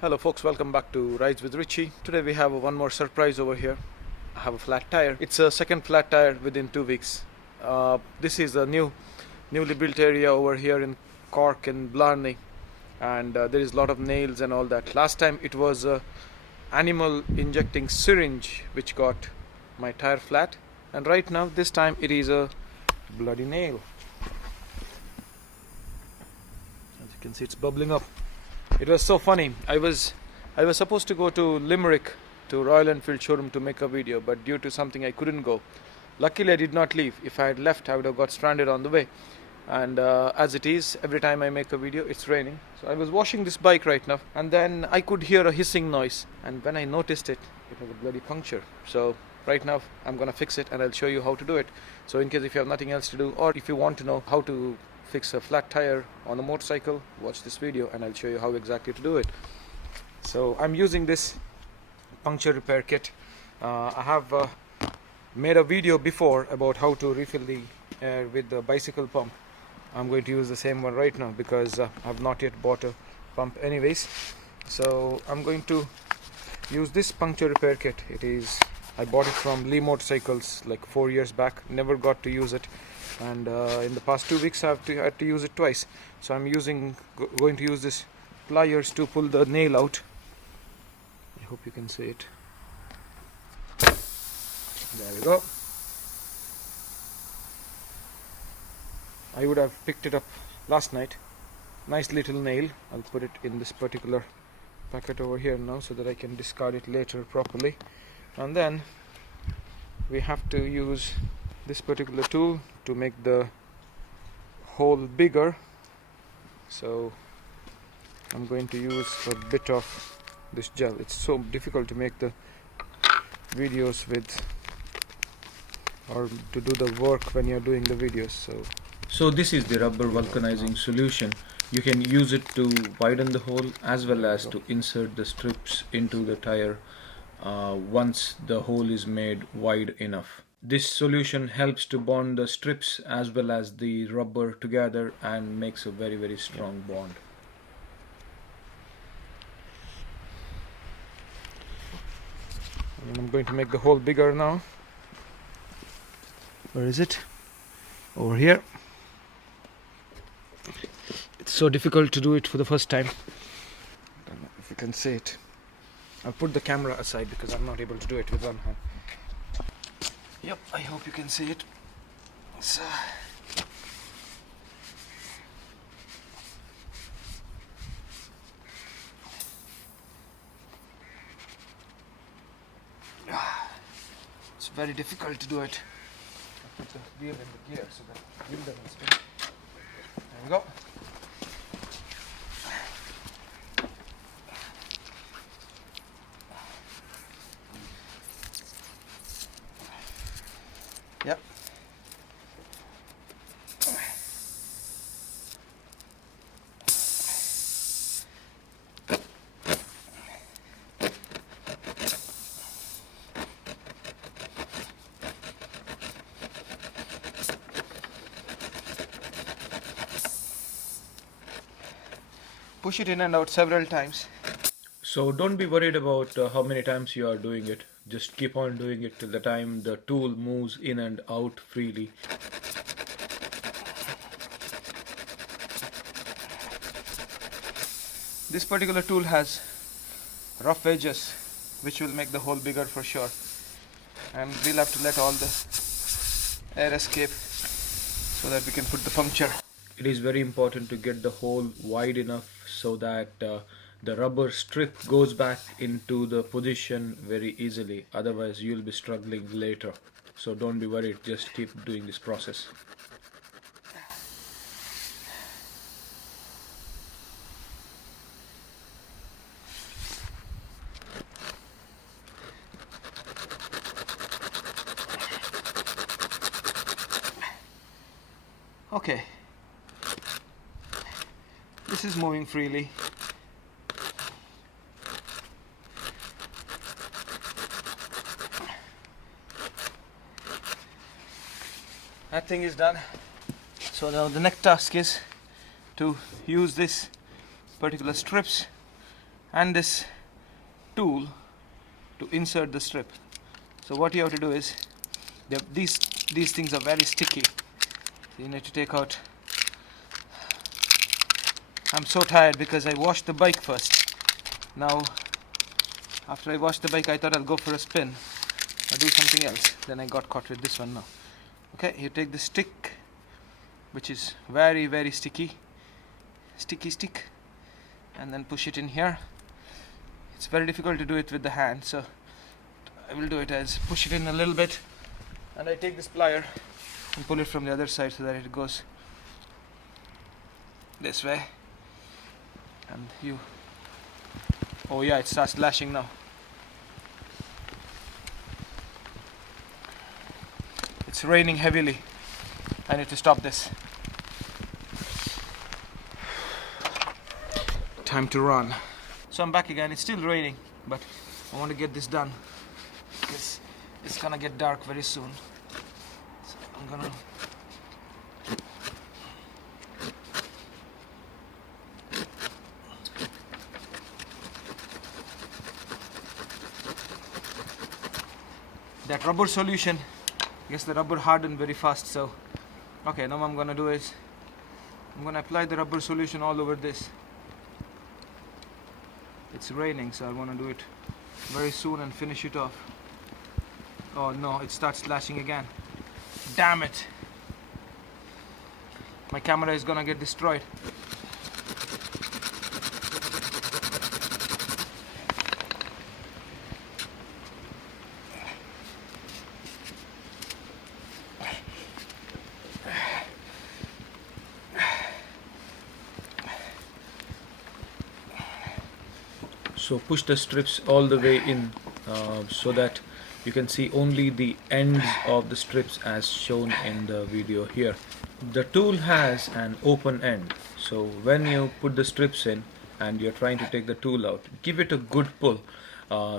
Hello folks, welcome back to Rides with Richie. Today we have one more surprise over here. I have a flat tire. It's a second flat tire within 2 weeks. This is a newly built area over here in Cork and Blarney, and there is a lot of nails and all that. Last time it was a animal injecting syringe which got my tire flat, and right now this time it is a bloody nail. As you can see, it's bubbling up. It was so funny. I was supposed to go to Limerick to Royal Enfield showroom to make a video, but due to something I couldn't go. Luckily I did not leave. If I had left I would have got stranded on the way. And as it is, every time I make a video it's raining. So I was washing this bike right now, and then I could hear a hissing noise, and when I noticed it, it was a bloody puncture. So right now I'm gonna fix it and I'll show you how to do it. So in case if you have nothing else to do, or if you want to know how to fix a flat tire on a motorcycle, watch this video and I'll show you how exactly to do it. So I'm using this puncture repair kit. I have made a video before about how to refill the air with the bicycle pump. I'm going to use the same one right now because I've not yet bought a pump anyways. So I'm going to use this puncture repair kit. I bought it from Lee Motorcycles like 4 years back, never got to use it, and in the past 2 weeks I've had to use it twice. So I'm going to use this pliers to pull the nail out. I hope you can see it. There we go. I would have picked it up last night. Nice little nail. I'll put it in this particular packet over here now so that I can discard it later properly. And then we have to use this particular tool to make the hole bigger. So I'm going to use a bit of this gel. It's so difficult to make the videos with, or to do the work when you're doing the videos. So this is the rubber vulcanizing solution. You can use it to widen the hole as well as to insert the strips into the tire once the hole is made wide enough. This solution helps to bond the strips as well as the rubber together and makes a very strong bond. And I'm going to make the hole bigger now. Where is it? Over here. It's so difficult to do it for the first time. I don't know if you can see it. I'll put the camera aside because I'm not able to do it with one hand. Yep, I hope you can see it. So it's very difficult to do it. I put the wheel in the gear so that the wheel doesn't spin. There we go. Yep. Push it in and out several times. So don't be worried about how many times you are doing it. Just keep on doing it till the time the tool moves in and out freely. This particular tool has rough edges which will make the hole bigger for sure, and we'll have to let all the air escape so that we can put the puncture. It is very important to get the hole wide enough so that the rubber strip goes back into the position very easily. Otherwise you'll be struggling later. So don't be worried, just keep doing this process. Okay. This is moving freely. That thing is done. So now the next task is to use this particular strips and this tool to insert the strip. So what you have to do is, these things are very sticky, so you need to take out. I'm so tired because I washed the bike first. Now after I washed the bike, I thought I'll go for a spin or do something else. Then I got caught with this one now. Okay, you take the stick, which is very, very sticky stick, and then push it in here. It's very difficult to do it with the hand, so I will do it as push it in a little bit, and I take this plier and pull it from the other side so that it goes this way. And oh yeah, it starts lashing now. It's raining heavily. I need to stop this. Time to run. So I'm back again. It's still raining, but I want to get this done because it's gonna get dark very soon. So I'm gonna that rubber solution, I guess the rubber hardened very fast, so okay, now what I'm gonna do is I'm gonna apply the rubber solution all over this. It's raining, so I want to do it very soon and finish it off. Oh no, it starts slashing again. Damn it! My camera is gonna get destroyed. So push the strips all the way in so that you can see only the ends of the strips as shown in the video here. The tool has an open end, so when you put the strips in and you're trying to take the tool out, give it a good pull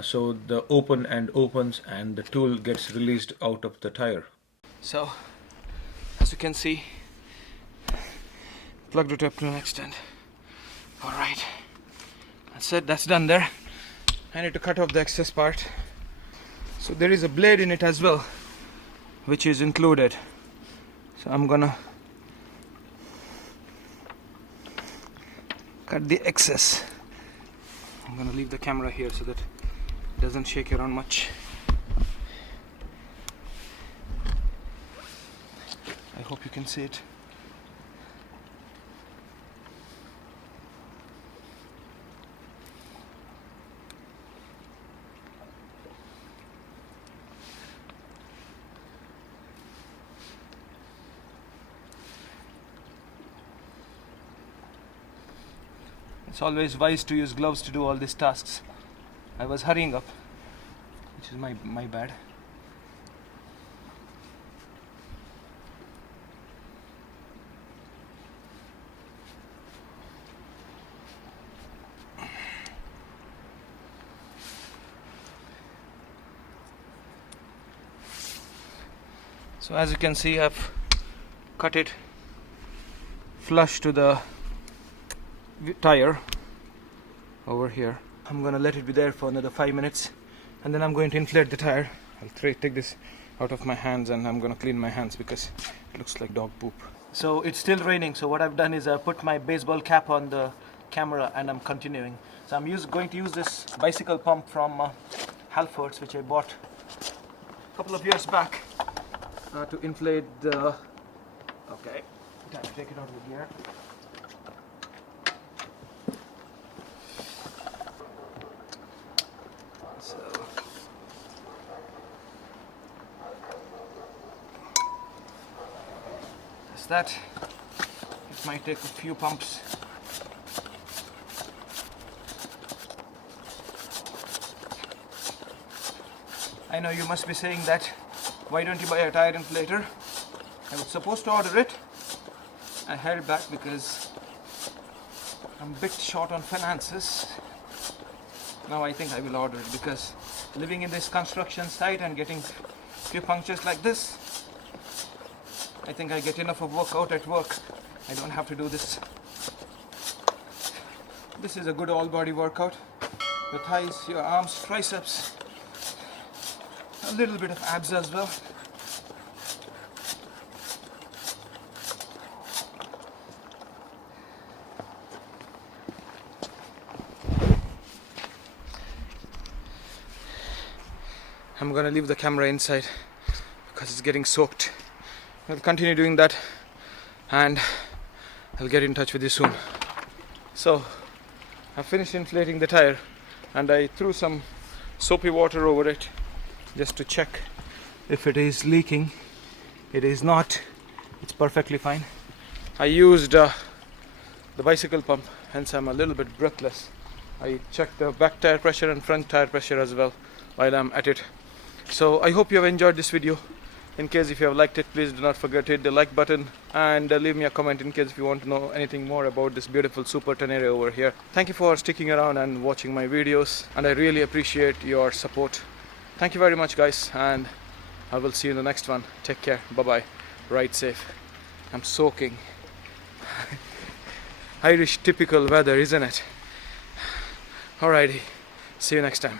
so the open end opens and the tool gets released out of the tire. So as you can see, plugged it up to an extent. Alright, that's it, that's done there. I need to cut off the excess part. So there is a blade in it as well, which is included. So I'm gonna cut the excess. I'm gonna leave the camera here so that it doesn't shake around much. I hope you can see it. It's always wise to use gloves to do all these tasks. I was hurrying up, which is my bad. So as you can see, I've cut it flush to the tire over here. I'm gonna let it be there for another 5 minutes, and then I'm going to inflate the tire. I'll take this out of my hands and I'm gonna clean my hands because it looks like dog poop. So it's still raining, so what I've done is I put my baseball cap on the camera and I'm continuing. So I'm going to use this bicycle pump from Halfords, which I bought a couple of years back to inflate the... Okay, time to take it out of the gear. That it might take a few pumps. I know you must be saying that, why don't you buy a tire inflator? I was supposed to order it. I held back because I'm a bit short on finances. Now I think I will order it because living in this construction site and getting a few punctures like this, I think I get enough of workout at work. I don't have to do this. This is a good all-body workout. your thighs, your arms, triceps, a little bit of abs as well. I'm gonna leave the camera inside because it's getting soaked. I'll continue doing that and I'll get in touch with you soon. So I finished inflating the tire and I threw some soapy water over it just to check if it is leaking. It is not, it's perfectly fine. I used the bicycle pump, hence I'm a little bit breathless. I checked the back tire pressure and front tire pressure as well while I'm at it. So I hope you have enjoyed this video. In case if you have liked it, please do not forget to hit the like button and leave me a comment in case if you want to know anything more about this beautiful Super Tenere over here. Thank you for sticking around and watching my videos, and I really appreciate your support. Thank you very much guys, and I will see you in the next one. Take care, bye bye, ride safe. I'm soaking. Irish typical weather, isn't it? Alrighty, see you next time.